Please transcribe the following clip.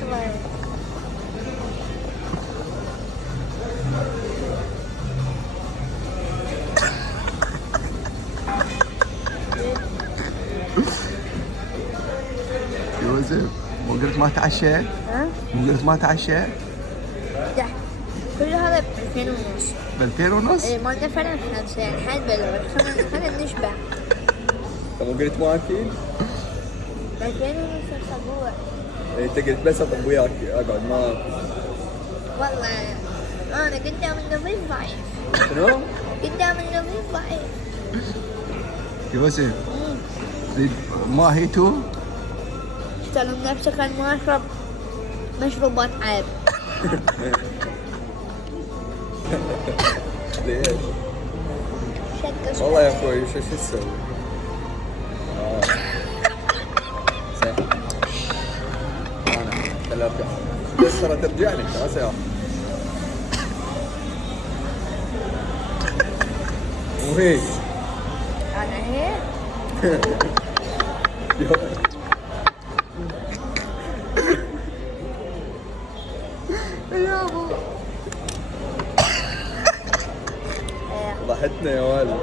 صغير. يوسف، مو قلت ما تعشيت؟ ها؟ مو قلت ما تعشيت؟ ده كل هذا ب2,500. ب2,500؟ ايه ما دفعنا 5 يعني حد بلغ خلينا نشبع. انت مو قلت ما اكل؟ 2,500 الاسبوع. انت قلت بس اطب وياك اقعد ما اكل. والله انا قدام النظيف ضعيف. شنو؟ قدام النظيف ضعيف. يوسف، تريد ماهي تو؟ اشتغل نفسك ما اشرب مشروبات عيب. ليش؟ شكل والله يا اخوي شو تسوي؟ صح. انا خليها ارجع. بس ترى ترجع لي خلاص يا مو هيك. انا هيك. يا ابو ضحكتنا يا ولد.